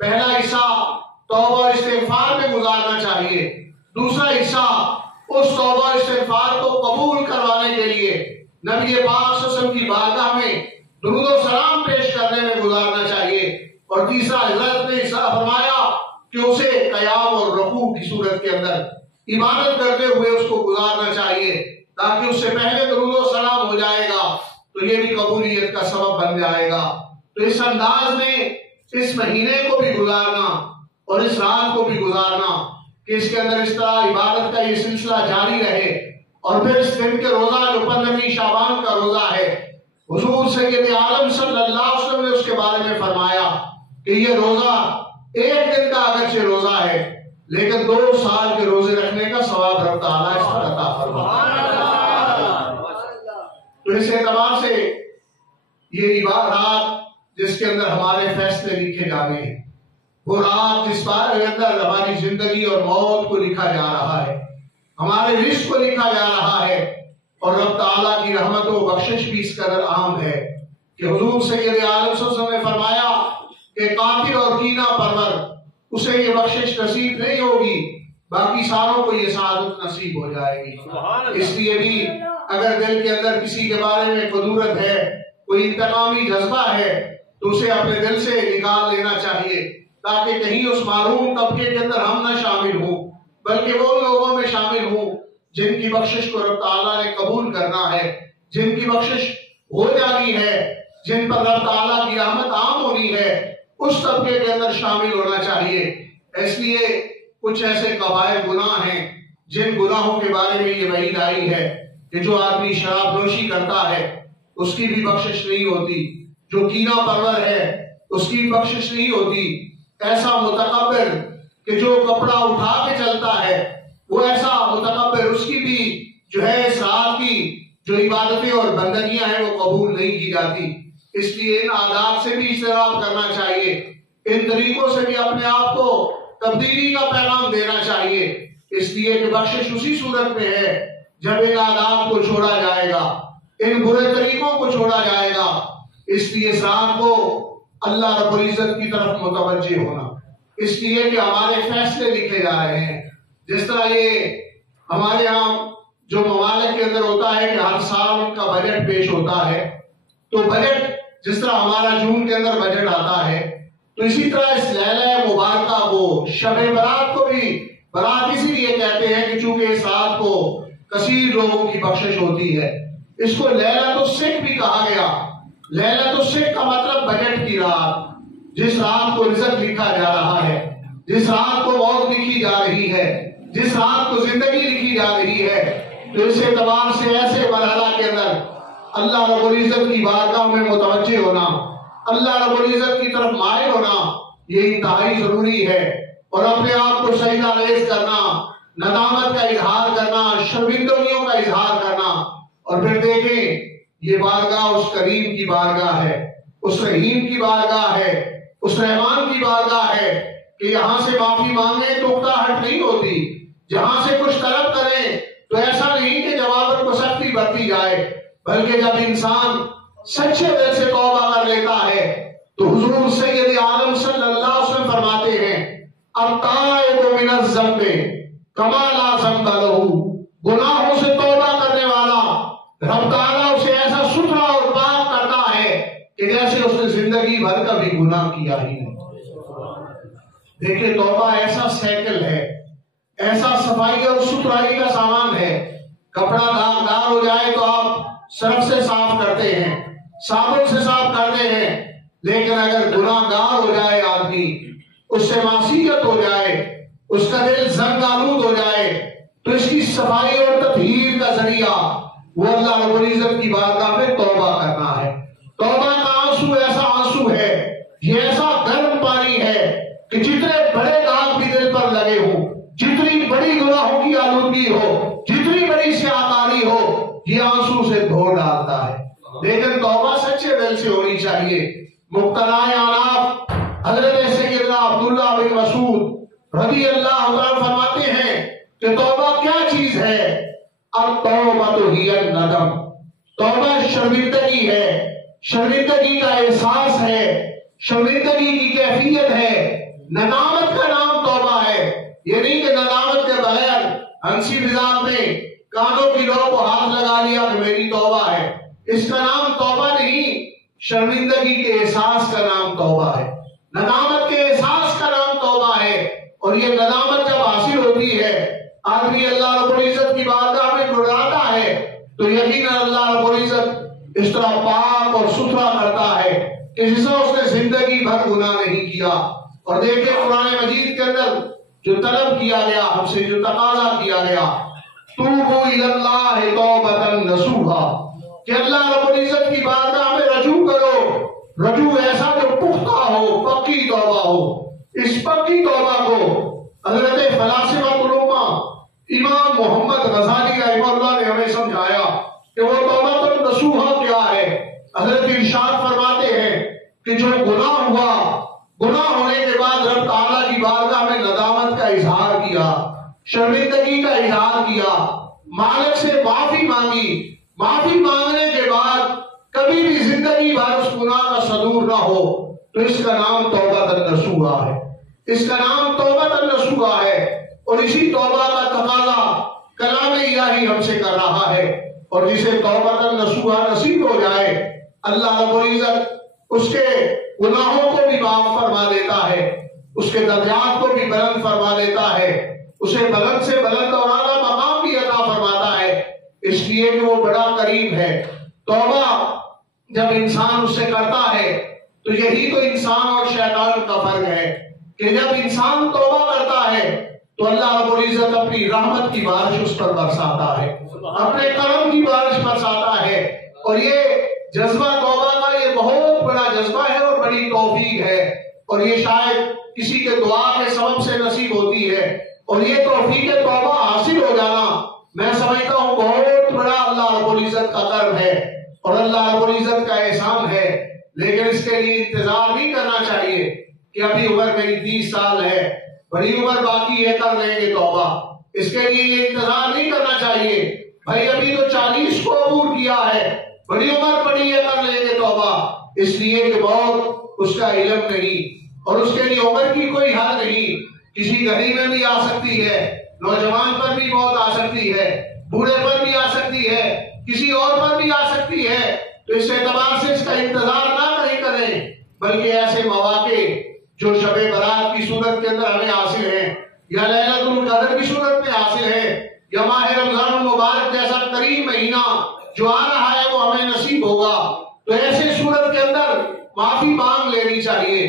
پہلا حصہ توبہ استغفار میں گزارنا چاہیے، دوسرا حصہ اس توبہ استغفار کو قبول کروانے کے لیے نبی پاک صلی اللہ علیہ وسلم کی بارگاہ میں درود و سلام پیش کرنے میں گزارنا چاہیے، اور تیسرا حضرت نے حصہ فرمایا کہ اسے قیام اور رکوع کی صورت کے اندر عبادت کرتے ہوئے اس کو گزارنا چاہیے، تاکہ اس سے پہلے درود و سلام ہو جائے گا تو یہ بھی قبولیت کا سبب بن جائے گا۔ تو اس انداز میں اس مہینے کو بھی گزارنا اور اس رات کو بھی گزارنا کہ اس کے اندر اس طرح عبادت کا یہ سلسلہ جاری رہے، اور پھر اس دن کے روزہ جو 15ویں شعبان کا روزہ ہے، حضور سید عالم صلی اللہ علیہ وسلم نے اس کے بارے میں فرمایا کہ یہ روزہ 1 دن کا اگرچہ روزہ ہے لیکن 2 سال کے روزے رکھنے کا ثواب رب تعالیٰ اس پر عطا فرمائے۔ تو اس اعتبار سے یہ رات جس کے اندر ہمارے فیصلے لکھے جانے ہیں، وہ رات جس بارے کے اندر ہماری زندگی اور موت کو لکھا جا رہا ہے، ہمارے رزق کو لکھا جا رہا ہے، اور رب تعالیٰ کی رحمت و بخشش بھی اس قدر عام ہے کہ حضور سید عالم صلی اللہ علیہ وسلم نے فرمایا کہ کافر اور کینہ پرور اسے یہ بخشش نصیب نہیں ہوگی، باقی ساروں کو یہ سعادت نصیب ہو جائے گی۔ اس لیے بھی اگر دل کے اندر کسی کے بارے میں قدورت ہے، کوئی انتقامی جذبہ ہے، تو اسے اپنے دل سے نکال لینا چاہیے، تاکہ کہیں اس معروم طبقے کے اندر ہم نہ شامل ہوں، بلکہ وہ لوگوں میں شامل ہوں جن کی بخشش کو رب تعالیٰ نے قبول کرنا ہے، جن کی بخشش ہو جانی ہے، جن پر رب تعالیٰ کی رحمت عام ہونی ہے، اس طبقے کے اندر شامل ہونا چاہیے۔ اس لیے کچھ ایسے کبائر گناہ ہیں جن گناہوں کے بارے میں یہ وعید آئی ہے کہ جو آدمی شراب نوشی کرتا ہے اس کی بھی بخشش نہیں ہوتی، جو کینہ پرور ہے اس کی بخشش نہیں ہوتی، ایسا متکبر کہ جو کپڑا اٹھا کے چلتا ہے وہ ایسا متکبر، اس کی بھی جو ہے اس رات کی جو عبادتیں اور بندگیاں ہیں وہ قبول نہیں کی جاتی۔ اس لیے ان عادات سے بھی اجتناب کرنا چاہیے، ان طریقوں سے بھی اپنے آپ کو تبدیلی کا پیغام دینا چاہیے، اس لیے کہ بخشش اسی صورت میں ہے جب ان عادات کو چھوڑا جائے گا، ان برے طریقوں کو چھوڑا جائے گا۔ اس لیے اس رات کو اللہ رب العزت کی طرف متوجہ ہونا، اس لیے کہ ہمارے فیصلے لکھے جا رہے ہیں۔ جس طرح یہ ہمارے ہاں جو ممالک کے اندر ہوتا ہے کہ ہر سال ان کا بجٹ پیش ہوتا ہے، تو بجٹ جس طرح ہمارا جون کے اندر بجٹ آتا ہے، تو اسی طرح اس لیلہ مبارکہ کو، شب برات کو بھی برات اسی لیے کہتے ہیں کہ چونکہ اس رات کو کثیر لوگوں کی بخشش ہوتی ہے۔ اس کو لیلۃ السک بھی کہا گیا۔ لیلۃ السک کا مطلب بجٹ کی رات، جس رات کو رزق لکھا جا رہا ہے، جس رات کو موت لکھی جا رہی ہے، جس رات کو زندگی لکھی جا رہی ہے۔ تو اس اعتبار سے ایسے مرحلہ کے اندر اللہ رب العزت کی بارگاہ میں متوجہ ہونا، اللہ رب العزت کی طرف مائل ہونا، یہ انتہائی ضروری ہے، اور اپنے آپ کو سجدہ ریز کرنا، ندامت کا اظہار کرنا، شرمندگیوں کا اظہار کرنا، اور پھر دیکھیں یہ بارگاہ اس کریم کی بارگاہ ہے، اس رحیم کی بارگاہ ہے، اس رحمان کی بارگاہ ہے کہ یہاں سے معافی مانگیں تو اکتاہٹ نہیں ہوتی، جہاں سے کچھ طلب کریں تو ایسا نہیں کہ جواباً کو سختی برتی جائے، بلکہ جب انسان سچے دل سے توبہ کر لیتا ہے تو حضور سید عالم صلی اللہ علیہ وسلم فرماتے ہیں التائب من الذنب کما لا ذنب لہ، گناہوں سے توبہ کرنے والا رب تعالیٰ اسے ایسا ستھرا اور پاک کرتا ہے کہ جیسے اس نے زندگی بھر کبھی گناہ کیا ہی نہیں۔ دیکھیں توبہ ایسا سائیکل ہے، ایسا صفائی اور ستھرائی کا سامان ہے۔ کپڑا داغدار ہو جائے تو آپ سرف سے صاف کرتے ہیں، صابن سے صاف کرتے ہیں، لیکن اگر گناہ گار ہو جائے آدمی، اس سے معصیت ہو جائے، اس کا دل زنگ آلود ہو جائے، تو اس کی صفائی اور تطہیر کا ذریعہ وہ اللہ رب العزت کی بارگاہ میں توبہ کرنا ہے۔ توبہ کا آنسو ایسا آنسو ہے، یہ ایسا گرم پانی ہے کہ جتنے بڑے داغ بھی دل پر لگے ہوں، جتنی بڑی گناہوں کی آلودگی ہو، جتنی بڑی سیاہکاری ہو، یہ آنسو سے دھو ڈالتا ہے۔ لیکن توبہ سچے دل سے ہونی چاہیے۔ مقتنع عناف حضرت سیدنا عبداللہ بن مسعود رضی اللہ عنہ فرماتے ہیں کہ توبہ کیا چیز ہے؟ التوبۃ ہی الندم، توبہ شرمندگی ہے، شرمندگی کا احساس ہے، شرمندگی کی کیفیت ہے۔ ندامت کا نام توبہ ہے، یہ نہیں کہ ندامت کے بغیر ہنسی مزاح میں کانوں کی لو کو ہاتھ لگا لیا کہ میری توبہ ہے، اس کا نام توبہ نہیں، شرمندگی کے احساس کا نام توبہ ہے، ندامت کے احساس کا نام توبہ ہے۔ اور یہ ندامت جب حاصل ہوتی ہے، آدمی اللہ رب العزت کی بارگاہ میں گڑاتا ہے، تو یقیناً اللہ رب العزت اس طرح پاک اور ستھرا کرتا ہے کہ جس طرح اس نے زندگی بھر گناہ نہیں کیا۔ اور دیکھیں قرآن مجید کے اندر جو طلب کیا گیا، ہم سے جو تقاضا کیا گیا، توبوا الی اللہ توبۃ نصوحا، کہ اللہ رب العزت کی بارگاہ میں رجوع کرو، رجوع ایسا جو پختہ ہو، پکی توبہ ہو۔ اس پکی توبہ کو حضرت فلاسفہ الامہ امام محمد غزالی رحمہ اللہ نے ہمیں سمجھایا کہ وہ توبۃ النصوحا کیا ہے۔ حضرت ارشاد فرماتے ہیں کہ جو گناہ ہوا، گناہ ہونے کے بعد رب تعالیٰ شرمندگی کا اظہار کیا، مالک سے معافی مانگی، معافی مانگنے کے بعد کبھی بھی زندگی بھر اس گناہ کا صدور نہ ہو، تو اس کا نام توبۃ نصوحہ ہے، اس کا نام توبۃ نصوحہ ہے۔ اور اسی توبہ کا تقاضا کلام الہی ہم سے کر رہا ہے، اور جسے توبۃ نصوحہ نصیب ہو جائے، اللہ رب العزت اس کے گناہوں کو بھی معاف فرما دیتا ہے، اس کے درجات کو بھی بلند فرما دیتا ہے، اسے بلند سے بلند اور اعلیٰ مقام بھی عطا فرماتا ہے، اس لیے کہ وہ بڑا کریم ہے۔ توبہ جب انسان اس سے کرتا ہے تو یہی تو انسان اور شیطان کا فرق ہے کہ جب انسان توبہ کرتا ہے تو اللہ رب العزت اپنی رحمت کی بارش اس پر برساتا ہے، اپنے کرم کی بارش برساتا ہے، اور یہ جذبہ توبہ کا یہ بہت بڑا جذبہ ہے اور بڑی توفیق ہے، اور یہ شاید کسی کے دعا کے سبب سے نصیب ہوتی ہے، اور یہ توفیق توبہ حاصل ہو جانا میں سمجھتا ہوں بہت بڑا اللہ رب العزت کا کرم ہے اور اللہ رب العزت کا احسان ہے۔ لیکن اس کے لیے انتظار نہیں کرنا چاہیے کہ ابھی عمر میری 30 سال ہے، بڑی عمر باقی ہے، کر لیں گے توبہ۔ اس کے لیے یہ انتظار نہیں کرنا چاہیے بھائی ابھی تو 40 کو عبور کیا ہے، بڑی عمر پڑی ہے، کر لیں گے توبہ، اس لیے کہ موت اس کا علم نہیں اور اس کے لیے عمر کی کوئی حد نہیں، کسی گھڑی میں بھی آ سکتی ہے، نوجوان پر بھی موت آ سکتی ہے، بوڑھے پر بھی آ سکتی ہے، کسی اور پر بھی آ سکتی ہے، تو اس اعتبار سے اس کا انتظار نہ نہیں کریں، بلکہ ایسے مواقع جو شب برات کی صورت کے اندر ہمیں حاصل ہیں، یا لیلۃ القدر کی صورت میں حاصل ہے، یا ماہ رمضان المبارک جیسا کریم مہینہ جو آ رہا ہے وہ ہمیں نصیب ہوگا، تو ایسے صورت کے اندر معافی مانگ لینی چاہیے،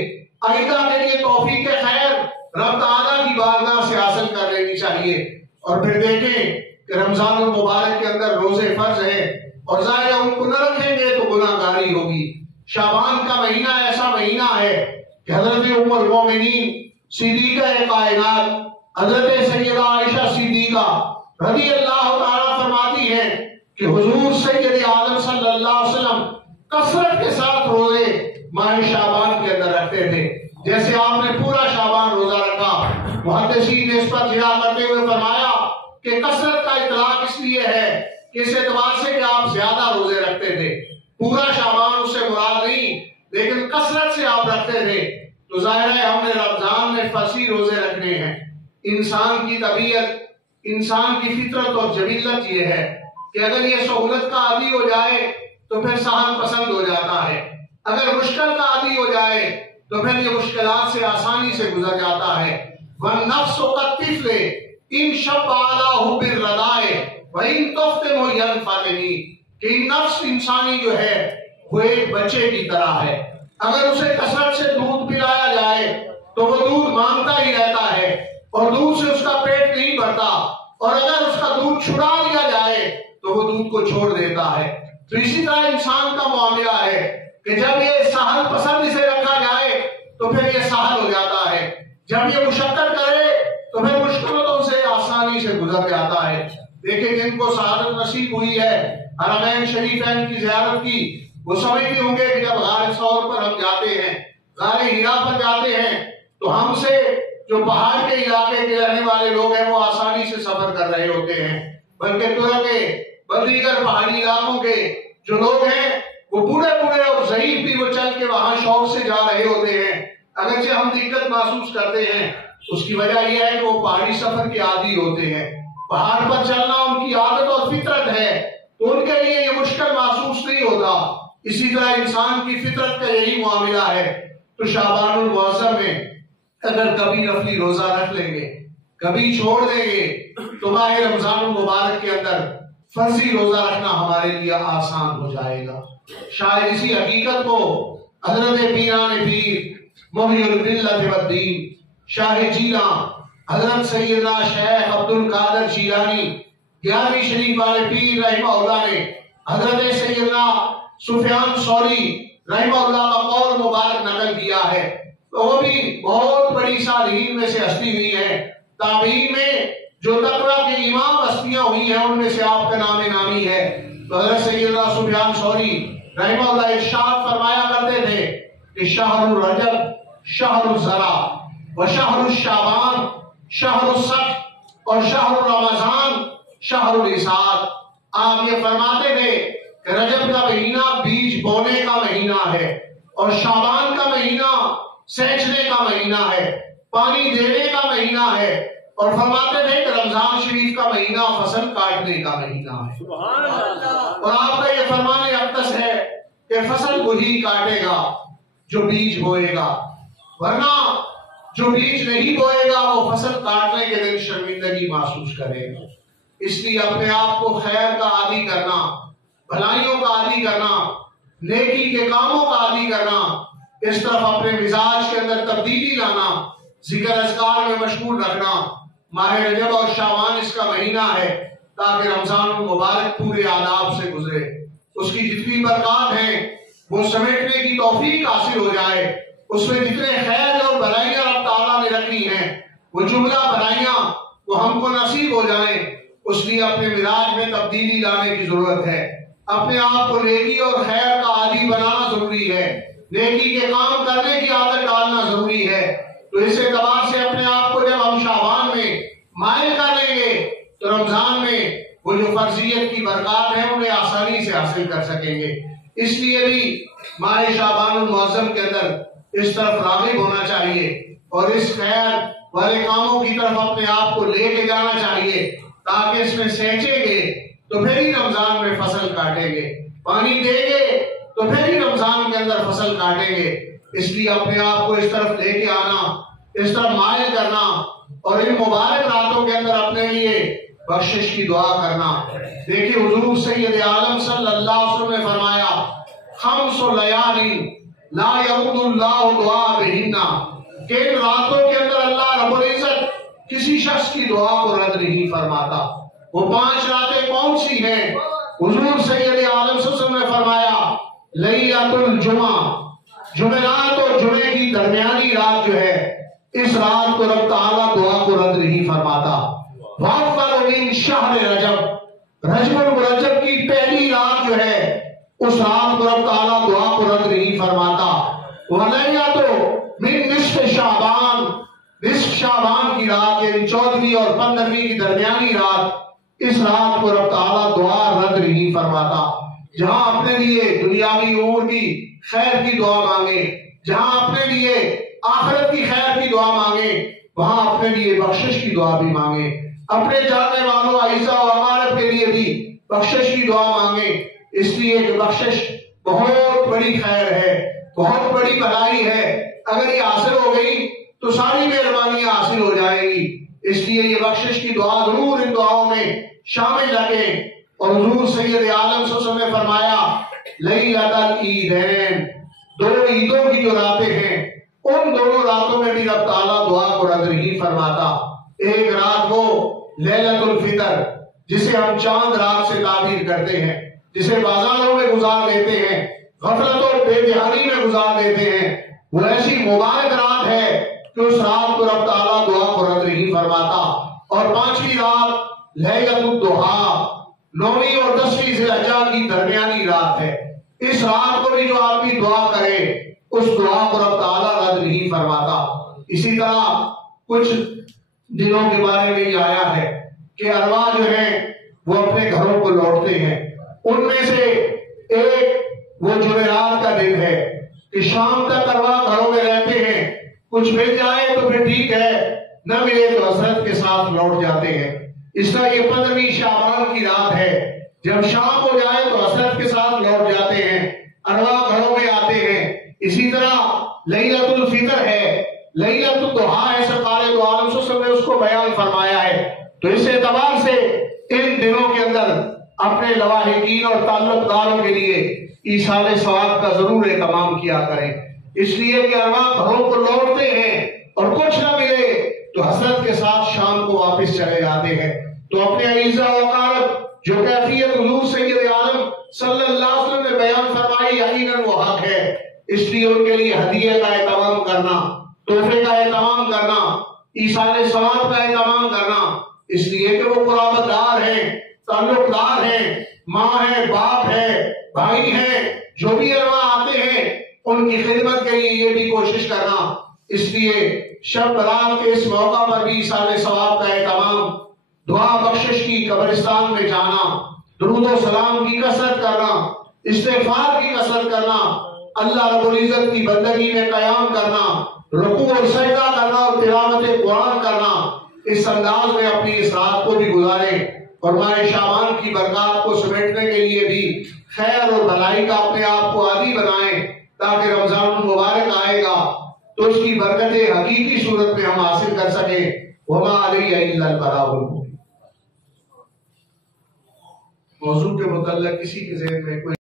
آئندہ کے لیے توفیق خیر رب تعالیٰ کی بارگاہ سے حاصل کر لینی چاہیے۔ اور پھر دیکھیں کہ رمضان المبارک کے اندر روزے فرض ہیں اور ظاہر ان کو نہ رکھیں گے تو گناہ گاری ہوگی۔ شعبان کا مہینہ ایسا مہینہ ہے کہ حضرت ام المومنین صدیقہ کائنات حضرت سیدہ عائشہ صدیقہ رضی اللہ تعالیٰ فرماتی ہیں کہ حضور سید عالم صلی اللہ علیہ وسلم کثرت کے ساتھ روزے ماہ شعبان کے اندر رکھتے تھے، جیسے آپ نے پورا شعبان روزہ رکھا۔ محدثین نے اس پر جرا کرتے ہوئے فرمایا کہ کثرت کا اطلاق اس لیے ہے کہ اس اعتبار سے کہ آپ زیادہ روزے رکھتے تھے، پورا شعبان اس سے مراد نہیں لیکن کثرت سے آپ رکھتے تھے، تو ظاہر ہے ہم نے رمضان میں فصیح روزے رکھنے ہیں۔ انسان کی طبیعت، انسان کی فطرت اور جبلت یہ ہے کہ اگر یہ سہولت کا عادی ہو جائے تو پھر سہل پسند ہو جاتا ہے، اگر مشکل کا عادی ہو جائے تو پھر یہ مشکلات سے آسانی سے گزر جاتا ہے۔ وَالنَّفْسُ قَالطِّفْلِ إِنْ شَبَّ عَلَىٰ حُبِّ الرَّضَاعِ وَإِنْ تُفْطِمْهُ يَنْفَطِمِ، کہ نفس انسانی جو ہے وہ ایک بچے کی طرح ہے، اگر اسے کثرت سے دودھ پلایا جائے تو وہ دودھ مانگتا ہی رہتا ہے اور دودھ سے اس کا پیٹ نہیں بھرتا، اور اگر اس کا دودھ چھڑا لیا جائے تو وہ دودھ کو چھوڑ دیتا ہے۔ تو اسی طرح انسان کا معاملہ ہے کہ جب یہ سہل پسند اسے رکھا جائے تو پھر یہ سہل ہو جاتا ہے، جب یہ مشقت کرے تو پھر مشکلوں سے آسانی سے گزر جاتا ہے۔ دیکھیں جن کو سعادت نصیب ہوئی ہے حرمین شریفین کی زیارت کی، وہ سمجھتے ہوں گے کہ جب غار ثور پر ہم جاتے ہیں، غار ہرا پر جاتے ہیں تو ہم سے جو پہاڑ کے علاقے کے رہنے والے لوگ ہیں وہ آسانی سے سفر کر رہے ہوتے ہیں، بلکہ ترک دیگر پہاڑی علاقوں کے جو لوگ ہیں وہ بوڑھے بوڑھے اور ضعیف بھی وہ چل کے وہاں شوق سے جا رہے ہوتے ہیں، اگرچہ ہم دقت محسوس کرتے ہیں، اس کی وجہ یہ ہے کہ وہ پہاڑی سفر کے عادی ہوتے ہیں، پہاڑ پر چلنا ان کی عادت اور فطرت ہے، تو ان کے لیے یہ مشکل محسوس نہیں ہوتا۔ اسی طرح انسان کی فطرت کا یہی معاملہ ہے۔ تو شعبان المعظم میں اگر کبھی نفلی روزہ رکھ لیں گے، کبھی چھوڑ دیں گے، تو ماہ رمضان المبارک کے اندر فرضی روزہ رکھنا ہمارے لیے آسان ہو جائے گا۔ شاید اسی حقیقت کو حضرت پیران پیر محی الملت والدین شاہ جیلان حضرت سیدنا شیخ عبد القادر جیلانی 11ویں شریف والے پیر رحمہ اللہ نے حضرت سیدنا سفیان ثوری رحمہ اللہ کا قول مبارک نقل کیا ہے، تو وہ بھی بہت بڑی صالحین میں سے ہستی ہوئی ہے، تابعین میں جو تقویٰ کے امام ہستیاں ہوئی ہیں ان میں سے آپ کا نام نامی ہے۔ تو حضرت سیدنا سفیان ثوری رحمہ اللہ ارشاد فرمایا کرتے تھے کہ شہر الرجب شہر الزرع و شہر الشعبان شہر الصدق اور شہر رمضان شہر الاساد. آپ یہ فرماتے تھے کہ رجب کا مہینہ بیج بونے کا مہینہ ہے اور شعبان کا مہینہ سینچنے کا مہینہ ہے، پانی دینے کا مہینہ ہے، اور فرماتے تھے کہ رمضان شریف کا مہینہ فصل کاٹنے کا مہینہ ہے. سبحان اللہ. اور آپ کا یہ فرمان اقدس ہے کہ فصل وہی کاٹے گا جو بیج بوئے گا، ورنہ جو بیج نہیں بوئے گا وہ فصل کاٹنے کے دن شرمندگی محسوس کرے گا. اس لیے اپنے آپ کو خیر کا عادی کرنا، بھلائیوں کا عادی کرنا، نیکی کے کاموں کا عادی کرنا، اس طرف اپنے مزاج کے اندر تبدیلی لانا، ذکر اذکار میں مشغول رکھنا. ماہ رجب اور شعبان اس کا مہینہ ہے تاکہ رمضان المبارک پورے آداب سے گزرے، اس کی جتنی برکات ہیں وہ سمیٹنے کی توفیق حاصل ہو جائے، اس میں جتنے خیر اور بھلائیاں رب تعالیٰ نے رکھی ہیں وہ جملہ بھلائیاں وہ ہم کو نصیب ہو جائیں. اس لیے اپنے مزاج میں تبدیلی لانے کی ضرورت ہے. اپنے آپ کو نیکی اور خیر کا عادی بنانا ضروری ہے، نیکی کے کام کرنے کی عادت ڈالنا ضروری ہے. تو اس اعتبار سے اپنے آپ کو جب ہم شعبان میں مائل کر لیں گے تو رمضان میں وہ جو فرضیت کی برکات ہیں انہیں آسانی سے حاصل کر سکیں گے. اس لیے بھی ماہ شعبان المعظم کے اندر اس طرف راغب ہونا چاہیے اور اس خیر والے کاموں کی طرف اپنے آپ کو لے کے جانا چاہیے تاکہ اس میں سینچیں گے تو پھر ہی رمضان میں فصل کاٹیں گے، پانی دیں گے تو پھر ہی رمضان کے اندر فصل کاٹیں گے. اس لیے اپنے آپ کو اس طرف لے کے آنا، اس طرف مائل کرنا اور ان مبارک راتوں کے اندر اپنے لیے بخشش کی دعا کرنا. دیکھیں حضور سید عالم صلی اللہ علیہ وسلم نے فرمایا خمس لیال لا یرد اللہ دعا بہن، کہ ان راتوں کے اندر اللہ رب العزت کسی شخص کی دعا کو رد نہیں فرماتا. وہ 5 راتیں کون سی ہیں؟ حضور سید عالم صلی اللہ علیہ وسلم نے فرمایا لیلۃ الجمعہ، جمعرات اور جمعے کی درمیانی رات جو ہے اس رات کو رب تعالیٰ دعا کو رد نہیں فرماتا. وَأَفْضَلُ مِنْ شَهْرِ رجب، رجب المرجب کی پہلی رات جو ہے اس رات کو رب تعالیٰ دعا کو رد نہیں فرماتا. وَلَيْلَةُ مِنْ نِصْفِ شعبان، نصف شعبان کی رات یعنی 14ویں اور 15ویں کی درمیانی رات، اس رات کو رب تعالیٰ دعا رد نہیں فرماتا. جہاں اپنے لیے دنیاوی امور کی خیر کی دعا مانگے، جہاں اپنے لیے آخرت کی خیر کی دعا مانگے، وہاں اپنے لیے بخشش کی دعا بھی مانگے، اپنے جاننے والوں اعزاء و اقارب کے لیے بھی بخشش کی دعا مانگے. اس لیے کہ بخشش بہت بڑی خیر ہے، بہت بڑی بھلائی ہے. اگر یہ حاصل ہو گئی تو ساری مہربانیاں حاصل ہو جائیں گی. اس لیے یہ بخشش کی دعا ضرور ان دعاؤں میں شامل رکھیں. اور حضور سید عالم صلی اللہ علیہ وسلم نے فرمایا لیلۃ العیدین، 2 عیدوں کی جو راتیں ہیں ان دونوں راتوں میں بھی رب تعالیٰ دعا کو رد نہیں فرماتا. ایک رات وہ لیلۃ الفطر جسے ہم چاند رات سے تعبیر کرتے ہیں، جسے بازاروں میں گزار دیتے ہیں، غفلت اور بے دھیانی میں گزار دیتے ہیں، وہ ایسی مبارک رات ہے کہ اس رات کو رب تعالیٰ دعا کو رد نہیں فرماتا. اور 5ویں رات لیلۃ الضحیٰ، 9ویں اور 10ویں ذی الحجہ کی درمیانی رات ہے. اس رات کو بھی جو آدمی دعا کرے اس دعا کو رب تعالیٰ رد نہیں فرماتا. اسی طرح کچھ دنوں کے بارے میں یہ آیا ہے کہ ارواح جو ہیں وہ اپنے گھروں کو لوٹتے ہیں. ان میں سے ایک وہ جمعرات کا دن ہے کہ شام تک ارواح گھروں میں رہتے ہیں، کچھ مل جائے تو پھر ٹھیک ہے، نہ ملے تو حسرت کے ساتھ لوٹ جاتے ہیں. اس طرح یہ 15ویں شعبان کی رات ہے، جب شام ہو جائے تو حسرت کے ساتھ لوٹ جاتے ہیں، ارواح گھروں میں آتے ہیں. اسی طرح لیلۃ الفطر ہے، لیلۃ الضحیٰ ہے، سرکار دو عالم صلی اللہ علیہ وسلم نے اس کو بیان فرمایا ہے. تو اس اعتبار سے ان دنوں کے اندر اپنے لواحقین اور تعلق داروں کے لیے ایصال ثواب کا ضرور اہتمام کیا کریں. اس لیے کہ ارواح گھروں کو لوٹتے ہیں اور کچھ نہ ملے تو حسرت کے ساتھ شام کو واپس چلے جاتے ہیں. تو اپنے اعزاء و اقارب جو کیفیت حضور سید عالم صلی اللہ علیہ وسلم نے بیان فرمائی یقیناً وہ حق ہے. اس لیے ان کے لیے ہدیے کا اہتمام کرنا، تحفے کا اہتمام کرنا، ایصال ثواب کا اہتمام کرنا، اس لیے کہ وہ قرابت دار ہیں، تعلق دار ہیں، ماں ہے، باپ ہے، بھائی ہیں، جو بھی ارواح آتے ہیں ان کی خدمت کے لیے یہ بھی کوشش کرنا. اس لیے شب برات کے اس موقع پر بھی ایصال ثواب کا اہتمام دعا بخشش کی قبرستان میں جانا، درود و سلام کی کثرت کرنا، استغفار کی کثرت کرنا، اللہ رب العزت کی بندگی میں قیام کرنا، رکوع اور سجدہ کرنا اور تلاوت قرآن کرنا، اس انداز میں اپنی اس رات کو بھی گزاریں اور ماہ شعبان کی برکات کو سمیٹنے کے لیے بھی خیر اور بھلائی کا اپنے آپ کو عادی بنائیں، تاکہ رمضان المبارک آئے گا تو اس کی برکتیں حقیقی صورت میں ہم حاصل کر سکیں۔ وما علیہ الا البلاغ المبین۔ موضوع کے متعلق کسی کے ذہن میں کوئی